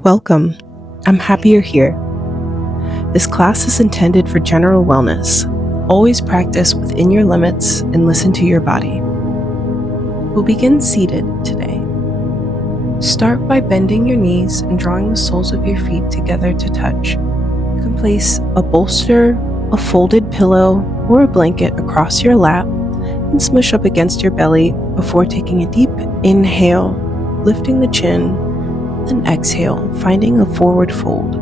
Welcome. I'm happy you're here. This class is intended for general wellness. Always practice within your limits and listen to your body. We'll begin seated today. Start by bending your knees and drawing the soles of your feet together to touch. You can place a bolster, a folded pillow, or a blanket across your lap and smush up against your belly before taking a deep inhale, lifting the chin, then exhale, finding a forward fold.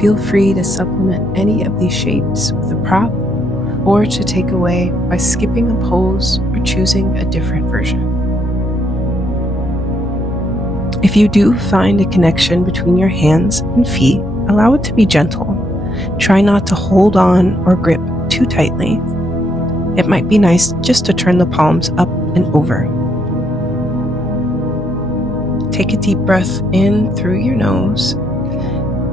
Feel free to supplement any of these shapes with a prop or to take away by skipping a pose or choosing a different version. If you do find a connection between your hands and feet, allow it to be gentle. Try not to hold on or grip too tightly. It might be nice just to turn the palms up and over. Take a deep breath in through your nose.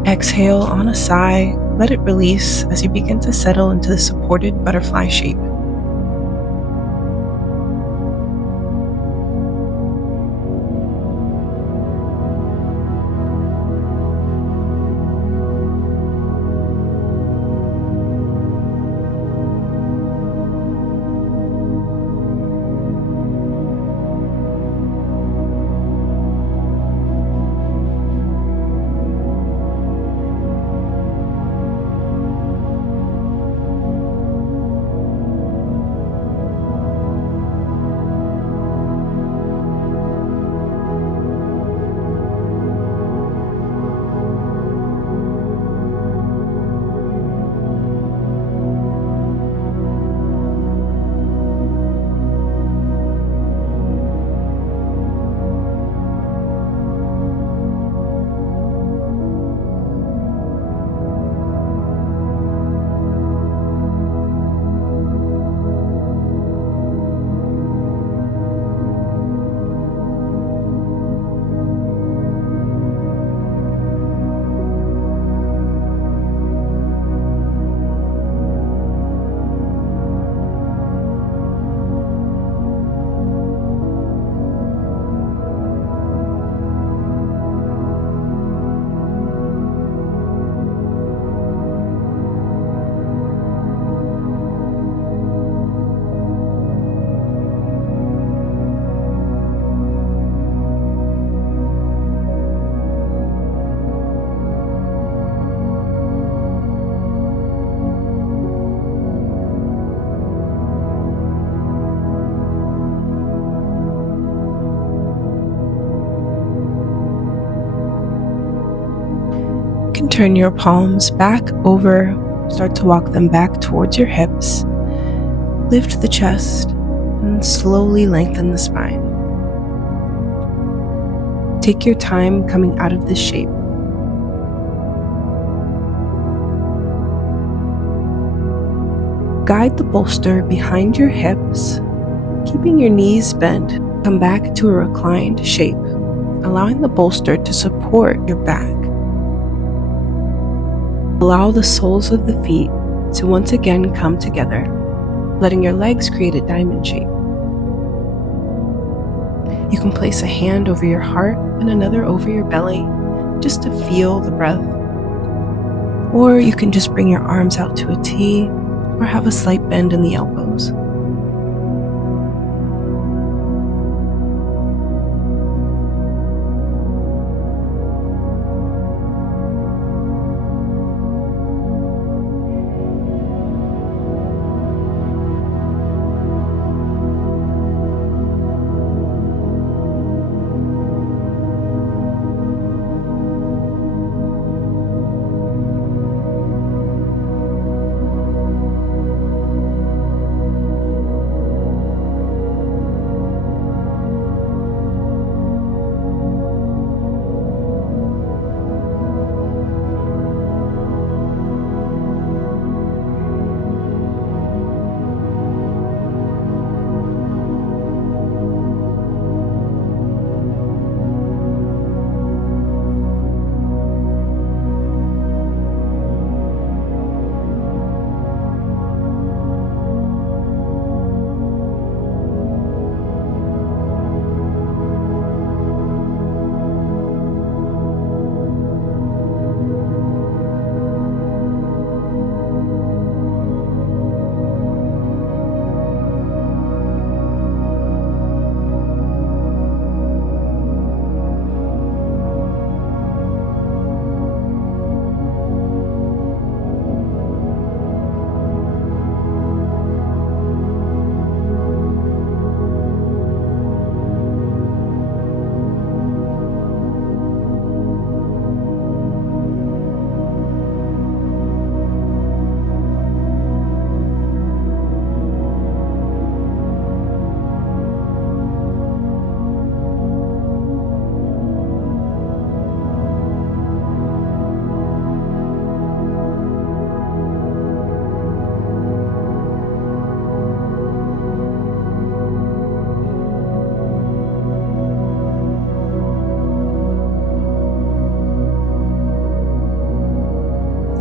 Exhale on a sigh. Let it release as you begin to settle into the supported butterfly shape. You can turn your palms back over, start to walk them back towards your hips. Lift the chest and slowly lengthen the spine. Take your time coming out of this shape. Guide the bolster behind your hips, keeping your knees bent. Come back to a reclined shape, allowing the bolster to support your back. Allow the soles of the feet to once again come together, letting your legs create a diamond shape. You can place a hand over your heart and another over your belly, just to feel the breath. Or you can just bring your arms out to a T, or have a slight bend in the elbows.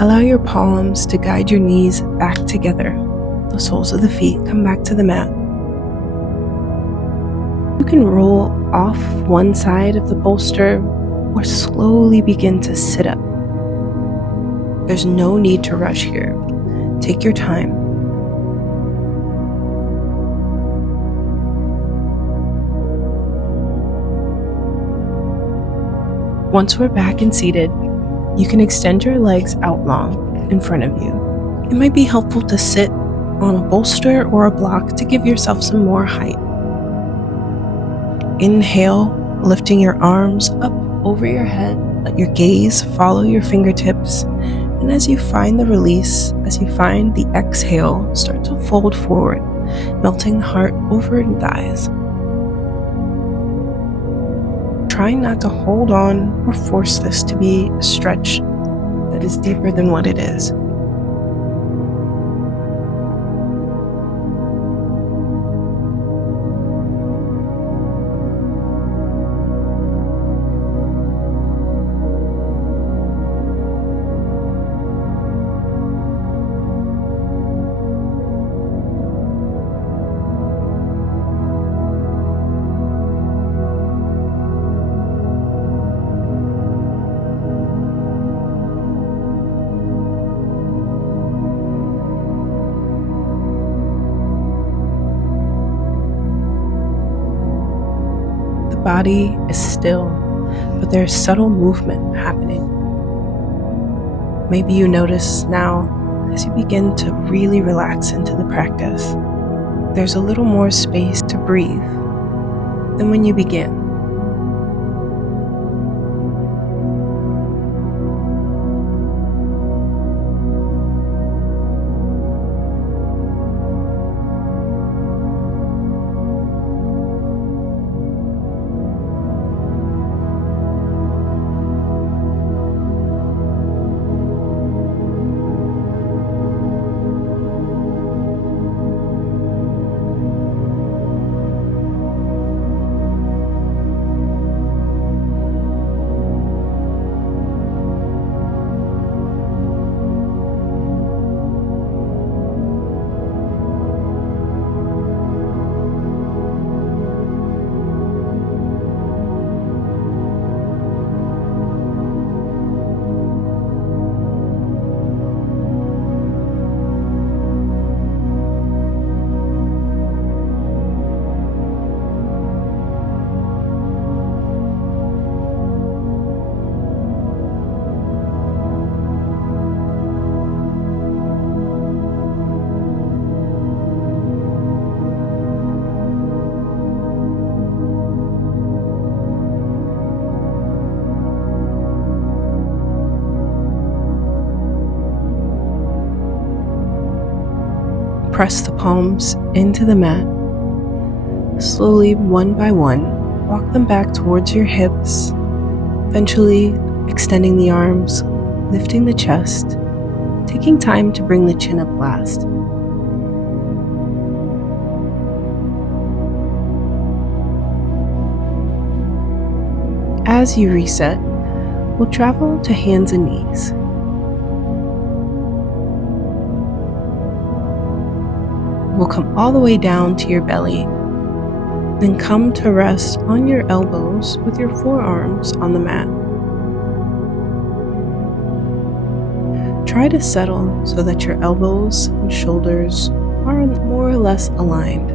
Allow your palms to guide your knees back together. The soles of the feet come back to the mat. You can roll off one side of the bolster or slowly begin to sit up. There's no need to rush here. Take your time. Once we're back and seated, you can extend your legs out long in front of you. It might be helpful to sit on a bolster or a block to give yourself some more height. Inhale, lifting your arms up over your head. Let your gaze follow your fingertips. And as you find the release, as you find the exhale, start to fold forward, melting the heart over the thighs. Trying not to hold on or force this to be a stretch that is deeper than what it is. Body is still, but there's subtle movement happening. Maybe you notice now, as you begin to really relax into the practice, there's a little more space to breathe than when you began. Press the palms into the mat. Slowly, one by one, walk them back towards your hips, eventually extending the arms, lifting the chest, taking time to bring the chin up last. As you reset, we'll travel to hands and knees. We'll come all the way down to your belly, then come to rest on your elbows with your forearms on the mat. Try to settle so that your elbows and shoulders are more or less aligned.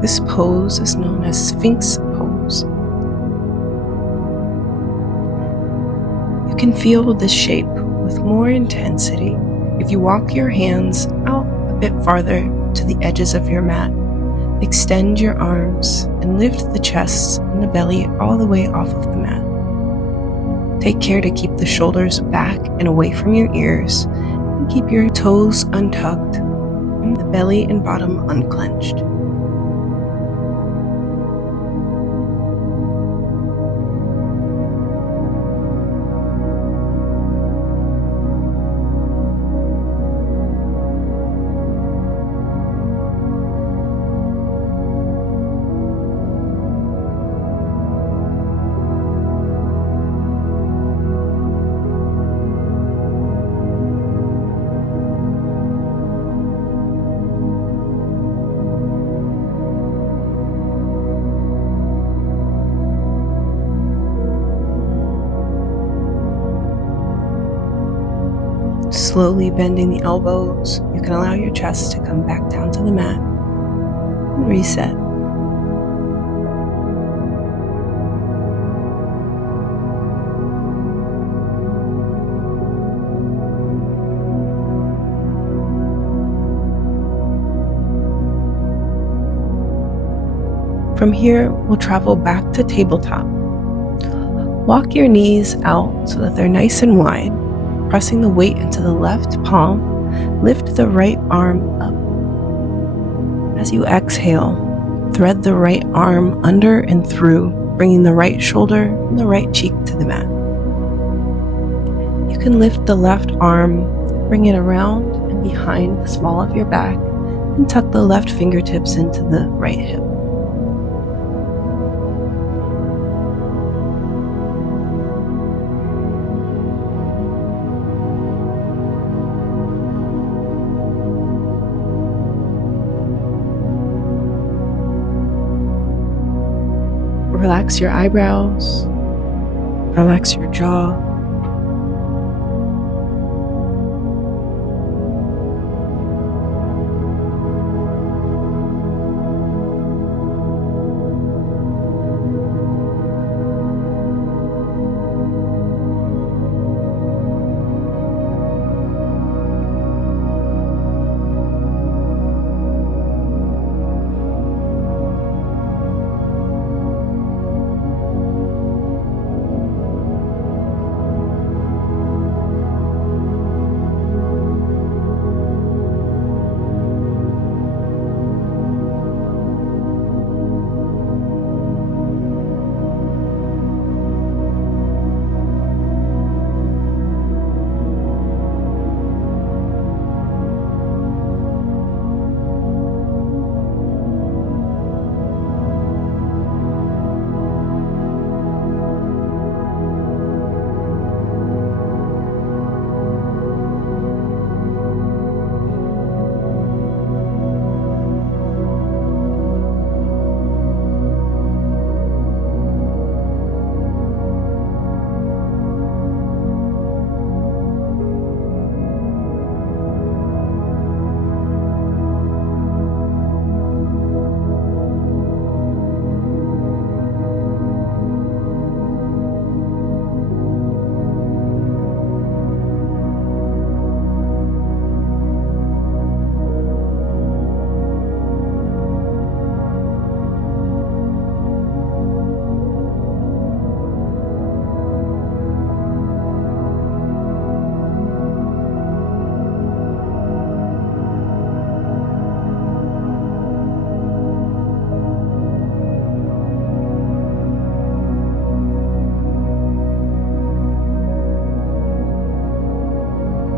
This pose is known as Sphinx pose. You can feel this shape with more intensity if you walk your hands out a bit farther to the edges of your mat. Extend your arms and lift the chest and the belly all the way off of the mat. Take care to keep the shoulders back and away from your ears, and keep your toes untucked and the belly and bottom unclenched. Slowly bending the elbows, you can allow your chest to come back down to the mat and reset. From here, we'll travel back to tabletop. Walk your knees out so that they're nice and wide, pressing the weight into the left palm. Lift the right arm up. As you exhale, thread the right arm under and through, bringing the right shoulder and the right cheek to the mat. You can lift the left arm, bring it around and behind the small of your back, and tuck the left fingertips into the right hip. Relax your eyebrows, relax your jaw.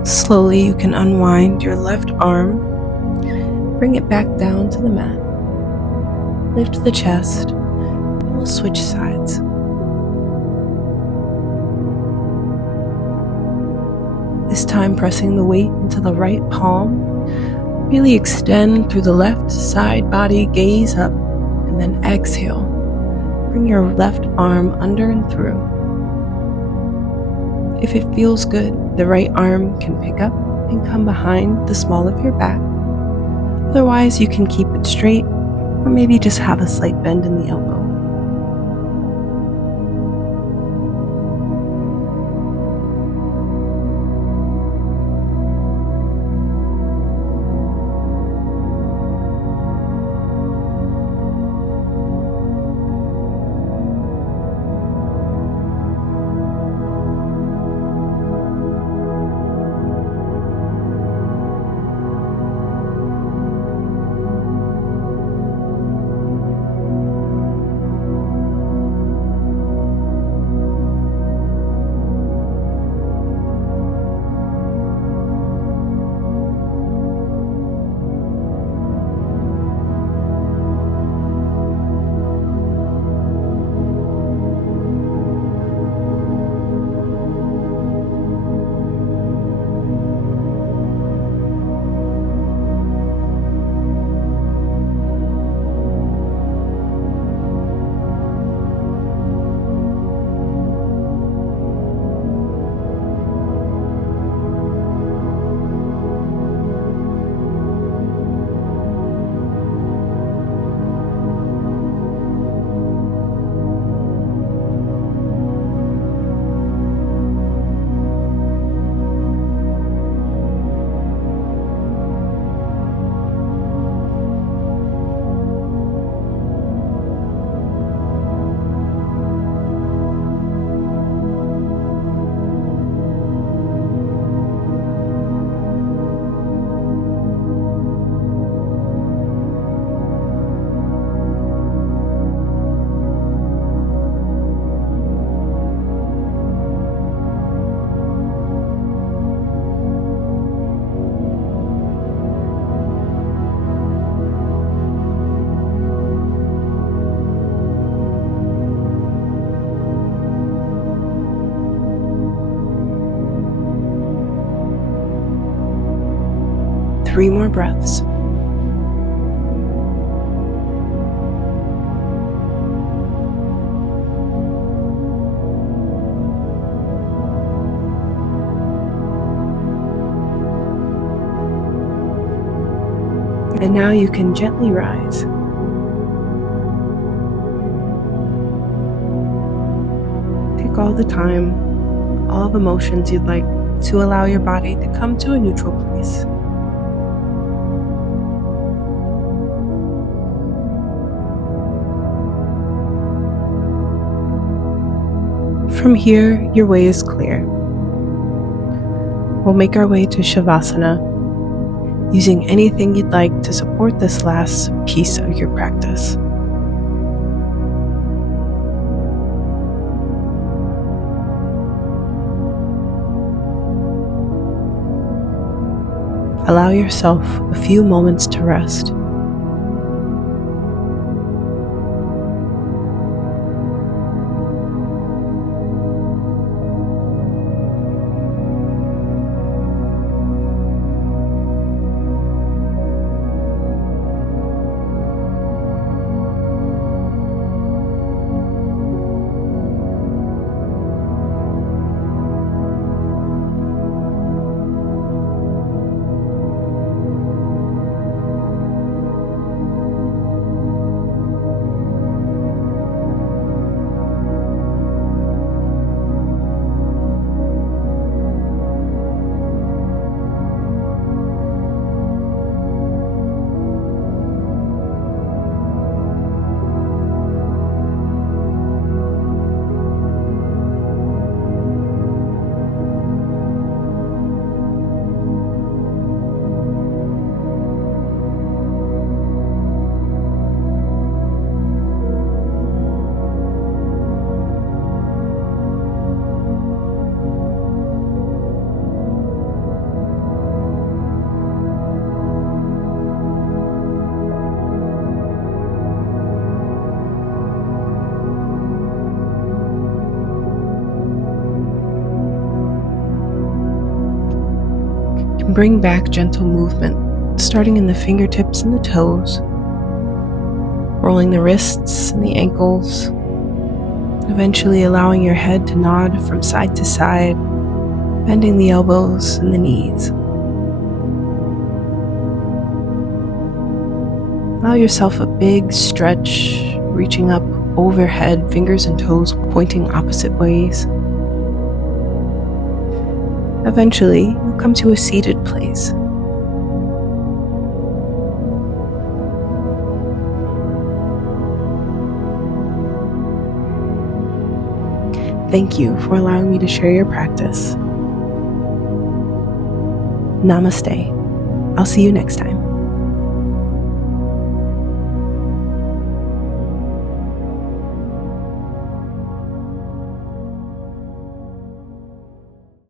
Slowly, you can unwind your left arm, bring it back down to the mat, lift the chest, and we'll switch sides. This time, pressing the weight into the right palm, really extend through the left side body, gaze up, and then exhale. Bring your left arm under and through. If it feels good, the right arm can pick up and come behind the small of your back. Otherwise, you can keep it straight or maybe just have a slight bend in the elbow. 3 more breaths. And now you can gently rise. Take all the time, all the motions you'd like to allow your body to come to a neutral place. From here, your way is clear. We'll make our way to Shavasana, using anything you'd like to support this last piece of your practice. Allow yourself a few moments to rest. Bring back gentle movement, starting in the fingertips and the toes, rolling the wrists and the ankles, eventually allowing your head to nod from side to side, bending the elbows and the knees. Allow yourself a big stretch, reaching up overhead, fingers and toes pointing opposite ways. Eventually, you'll come to a seated place. Thank you for allowing me to share your practice. Namaste. I'll see you next time.